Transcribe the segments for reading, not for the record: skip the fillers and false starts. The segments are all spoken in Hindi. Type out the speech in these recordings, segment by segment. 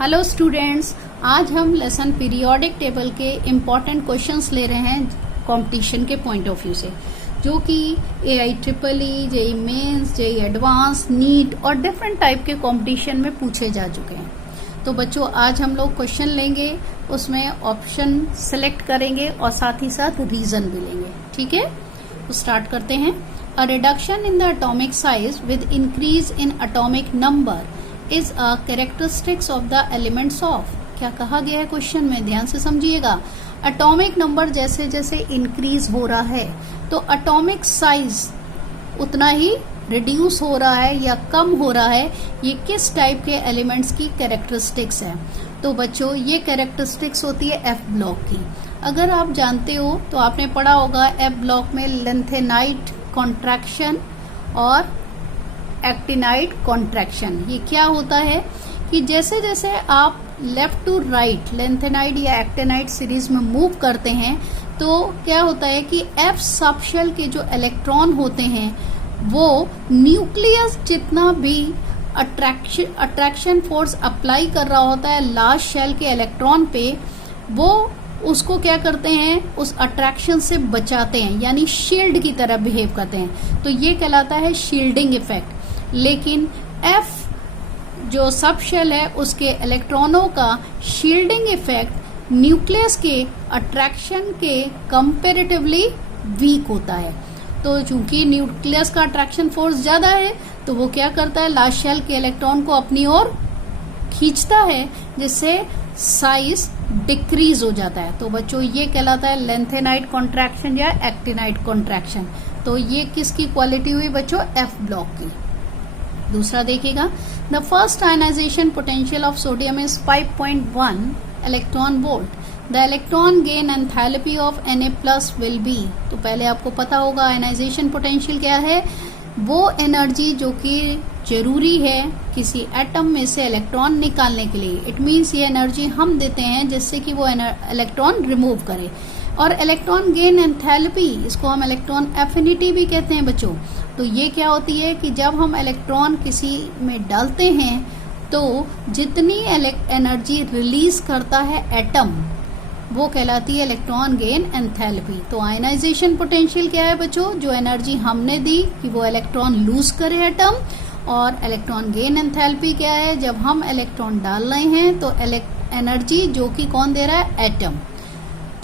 हेलो स्टूडेंट्स, आज हम लेसन पीरियोडिक टेबल के इम्पॉर्टेंट क्वेश्चंस ले रहे हैं कंपटीशन के पॉइंट ऑफ व्यू से, जो कि AIEEE, JEE mains, JEE advanced, NEET और डिफरेंट टाइप के कंपटीशन में पूछे जा चुके हैं। तो बच्चों, आज हम लोग क्वेश्चन लेंगे, उसमें ऑप्शन सेलेक्ट करेंगे और साथ ही साथ रीजन भी लेंगे। ठीक है, तो स्टार्ट करते हैं। A reduction in the atomic size with increase in atomic number is a characteristics of the elements of. क्या कहा गया है क्वेश्चन में, ध्यान से समझिएगा। एटॉमिक नंबर जैसे जैसे इंक्रीज हो रहा है तो एटॉमिक साइज उतना ही रिड्यूस हो रहा है या कम हो रहा है। ये किस टाइप के एलिमेंट्स की कैरेक्टरिस्टिक्स है? तो बच्चों, ये कैरेक्टरिस्टिक्स होती है एफ ब्लॉक की। अगर आप जानते हो तो आपने पढ़ा होगा एफ ब्लॉक में लेंथेनाइट कॉन्ट्रैक्शन और एक्टिनाइट कॉन्ट्रैक्शन। ये क्या होता है कि जैसे जैसे आप लेफ्ट टू राइट लेंथेनाइट या एक्टिनाइट सीरीज में मूव करते हैं तो क्या होता है कि एफ सबशेल के जो इलेक्ट्रॉन होते हैं वो न्यूक्लियस जितना भी अट्रैक्शन फोर्स अप्लाई कर रहा होता है लास्ट शेल के इलेक्ट्रॉन पे, वो उसको क्या करते हैं, उस अट्रैक्शन से बचाते हैं, यानी शील्ड की तरह बिहेव करते हैं। तो ये कहलाता है शील्डिंग इफेक्ट। लेकिन एफ जो सब शेल है उसके इलेक्ट्रॉनों का शील्डिंग इफेक्ट न्यूक्लियस के अट्रैक्शन के कंपैरेटिवली वीक होता है। तो चूंकि न्यूक्लियस का अट्रैक्शन फोर्स ज्यादा है तो वो क्या करता है, लास्ट शेल के इलेक्ट्रॉन को अपनी ओर खींचता है, जिससे साइज डिक्रीज हो जाता है। तो बच्चों, ये कहलाता है लेंथेनाइट कॉन्ट्रैक्शन या एक्टिनाइट कॉन्ट्रैक्शन। तो ये किसकी क्वालिटी हुई बच्चों, एफ ब्लॉक की। दूसरा देखिएगा, the first ionization potential of sodium is 5.1 electron volt. The electron gain enthalpy of Na+ will be. तो पहले आपको पता होगा आयनाइजेशन पोटेंशियल क्या है, वो एनर्जी जो कि जरूरी है किसी एटम में से इलेक्ट्रॉन निकालने के लिए। इट मीन्स ये एनर्जी हम देते हैं जिससे कि वो इलेक्ट्रॉन रिमूव करे। और इलेक्ट्रॉन गेन एंथैल्पी, इसको हम इलेक्ट्रॉन एफिनिटी भी कहते हैं बच्चों। तो ये क्या होती है कि जब हम इलेक्ट्रॉन किसी में डालते हैं तो जितनी एनर्जी रिलीज करता है एटम, वो कहलाती है इलेक्ट्रॉन गेन एंथैल्पी। तो आयनाइजेशन पोटेंशियल क्या है बच्चों, जो एनर्जी हमने दी कि वो इलेक्ट्रॉन लूज करे एटम। और इलेक्ट्रॉन गेन एंथैल्पी क्या है, जब हम इलेक्ट्रॉन डाल रहे हैं तो एनर्जी जो कि कौन दे रहा है, एटम।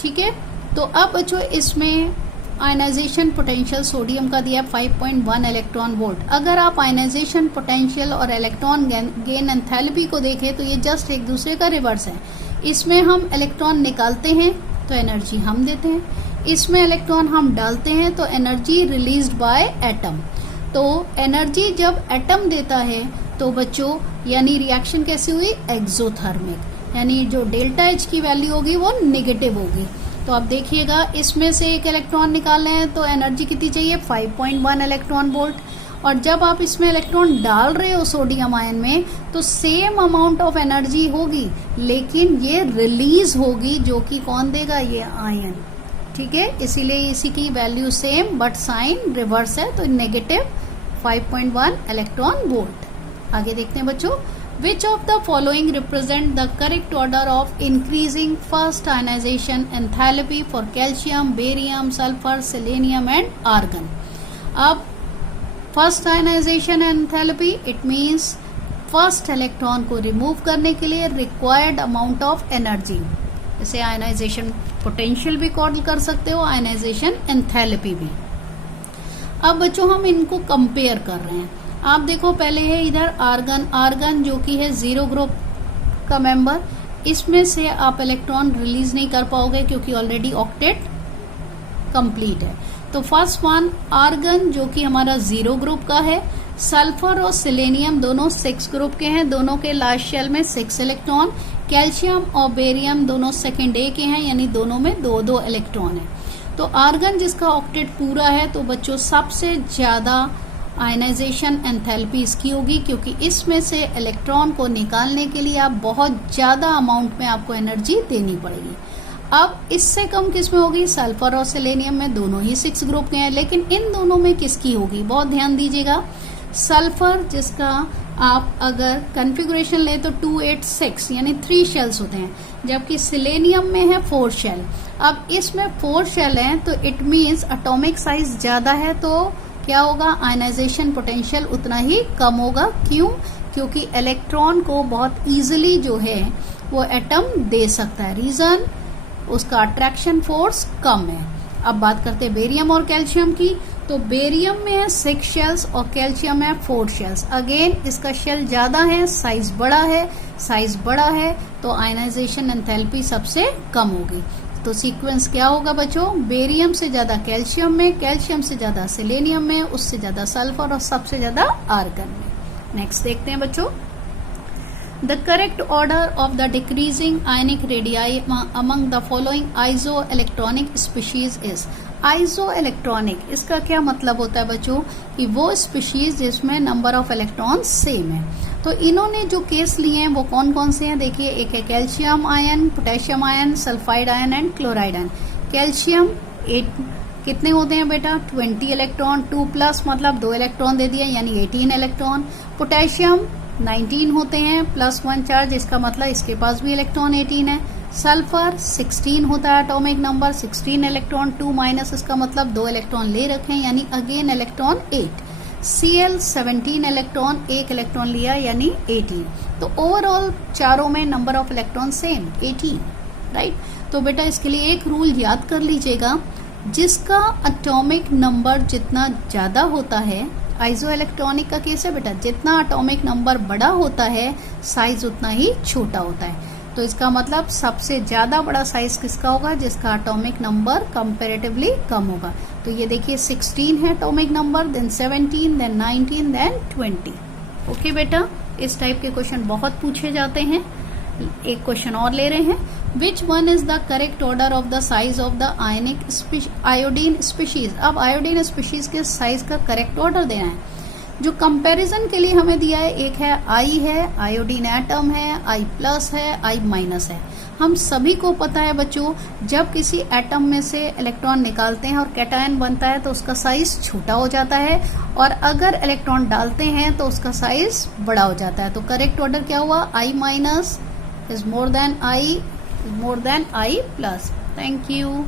ठीक है, तो अब बच्चों इसमें आयनाइजेशन पोटेंशियल सोडियम का दिया 5.1 इलेक्ट्रॉन वोल्ट। अगर आप आयनाइजेशन पोटेंशियल और इलेक्ट्रॉन गेन एंथैल्पी को देखें तो ये जस्ट एक दूसरे का रिवर्स है। इसमें हम इलेक्ट्रॉन निकालते हैं तो एनर्जी हम देते हैं, इसमें इलेक्ट्रॉन हम डालते हैं तो एनर्जी रिलीज्ड बाय एटम। तो एनर्जी जब एटम देता है तो बच्चों यानी रिएक्शन कैसी हुई, एक्सोथर्मिक, यानी जो डेल्टा एच की वैल्यू होगी वो नेगेटिव होगी। तो आप देखिएगा, इसमें से एक इलेक्ट्रॉन निकालने हैं तो एनर्जी कितनी चाहिए, 5.1 इलेक्ट्रॉन वोल्ट। और जब आप इसमें इलेक्ट्रॉन डाल रहे हो सोडियम आयन में तो सेम अमाउंट ऑफ एनर्जी होगी, लेकिन ये रिलीज होगी, जो कि कौन देगा, ये आयन। ठीक है, इसीलिए इसी की value same but sign reverse है, तो नेगेटिव 5.1 इलेक्ट्रॉन वोल्ट। आगे देखते हैं बच्चों, Which of the following represent the correct order of increasing first ionization enthalpy for calcium, barium, sulfur, selenium and argon? अब first ionization enthalpy, it means first electron को रिमूव करने के लिए रिक्वायर्ड अमाउंट ऑफ एनर्जी। इसे आयनाइजेशन पोटेंशियल भी कॉल कर सकते हो, आयनाइजेशन एंथैल्पी भी। अब बच्चों हम इनको कंपेयर कर रहे हैं। आप देखो, पहले है इधर आर्गन, आर्गन जो कि है जीरो ग्रुप का मेंबर, इसमें से आप इलेक्ट्रॉन रिलीज नहीं कर पाओगे क्योंकि ऑलरेडी ऑक्टेट कंप्लीट है। तो फर्स्ट वन आर्गन जो कि हमारा जीरो ग्रुप का है। सल्फर और सिलेनियम दोनों 6 ग्रुप के हैं, दोनों के लास्ट शेल में 6 इलेक्ट्रॉन। कैल्शियम और बेरियम दोनों सेकेंड ए के हैं, यानी दोनों में 2-2 इलेक्ट्रॉन है। तो आर्गन जिसका ऑक्टेट पूरा है, तो बच्चों सबसे ज्यादा आयनाइजेशन एंथैल्पी इसकी होगी, क्योंकि इसमें से इलेक्ट्रॉन को निकालने के लिए आप बहुत ज्यादा अमाउंट में आपको एनर्जी देनी पड़ेगी। अब इससे कम किस में होगी, सल्फर और सेलेनियम में, दोनों ही 6 ग्रुप के हैं। लेकिन इन दोनों में किसकी होगी, बहुत ध्यान दीजिएगा। सल्फर जिसका आप अगर कॉन्फ़िगरेशन ले तो 286 यानी 3 शेल्स होते हैं, जबकि सिलेनियम में है 4 शेल। अब इसमें 4 शेल हैं तो इट मीन्स एटॉमिक साइज ज्यादा है, तो क्या होगा, आयनाइजेशन पोटेंशियल उतना ही कम होगा। क्यों? क्योंकि इलेक्ट्रॉन को बहुत इजीली जो है वो एटम दे सकता है, रीजन उसका अट्रैक्शन फोर्स कम है। अब बात करते हैं बेरियम और कैल्शियम की, तो बेरियम में है 6 शेल्स और कैल्शियम है 4 शेल्स। अगेन इसका शेल ज्यादा है, साइज बड़ा है तो आयनाइजेशन एंथैल्पी सबसे कम होगी। तो सीक्वेंस क्या होगा बच्चों, बेरियम से ज्यादा कैल्शियम में, कैल्शियम से ज्यादा सिलेनियम में, उससे ज्यादा सल्फर और सबसे ज्यादा आर्गन में। नेक्स्ट देखते हैं बच्चों, the correct order of the decreasing ionic radii among the following iso electronic species is. Iso electronic, इसका क्या मतलब होता है बच्चों, कि वो स्पीशीज जिसमें नंबर ऑफ इलेक्ट्रॉन सेम है। तो इन्होंने जो केस लिए हैं वो कौन कौन से हैं, देखिए, एक है calcium ion, potassium ion, sulphide ion and chloride ion. Calcium 8 कितने होते हैं बेटा, 20 इलेक्ट्रॉन, 2 प्लस मतलब 2 इलेक्ट्रॉन दे दिया यानी 18 इलेक्ट्रॉन। पोटेशियम 19 होते हैं, +1 चार्ज, इसका मतलब इसके पास भी इलेक्ट्रॉन 18 है। सल्फर 16 होता है एटॉमिक नंबर, 16 इलेक्ट्रॉन, 2 माइनस, इसका मतलब 2 इलेक्ट्रॉन ले रखे हैं यानी again electron 8। Cl 17 electron, 1 electron लिया यानी 18। तो ओवरऑल चारों में number of electron same 18, right. तो बेटा इसके लिए एक रूल याद कर लीजिएगा, जिसका एटॉमिक नंबर जितना ज्यादा होता है, आइसो इलेक्ट्रॉनिक का केस है बेटा, जितना एटॉमिक नंबर बड़ा होता है साइज उतना ही छोटा होता है। तो इसका मतलब सबसे ज्यादा बड़ा साइज किसका होगा, जिसका एटॉमिक नंबर कंपैरेटिवली कम होगा। तो ये देखिए 16 है atomic number, then 17, then 19, then 20। Okay बेटा, इस टाइप के क्वेश्चन बहुत पूछे जाते हैं। एक क्वेश्चन और ले रहे हैं, which one is the correct order of the size of the iodine species. अब आयोडीन स्पीशीज के साइज का करेक्ट ऑर्डर देना है। जो कंपैरिजन के लिए हमें दिया है, एक है आई है, आयोडीन एटम है, आई प्लस है, आई माइनस है। हम सभी को पता है बच्चों, जब किसी एटम में से इलेक्ट्रॉन निकालते हैं और कैटायन बनता है तो उसका साइज छोटा हो जाता है, और अगर इलेक्ट्रॉन डालते हैं तो उसका साइज बड़ा हो जाता है। तो करेक्ट ऑर्डर क्या हुआ, I minus is more than I plus. Thank you.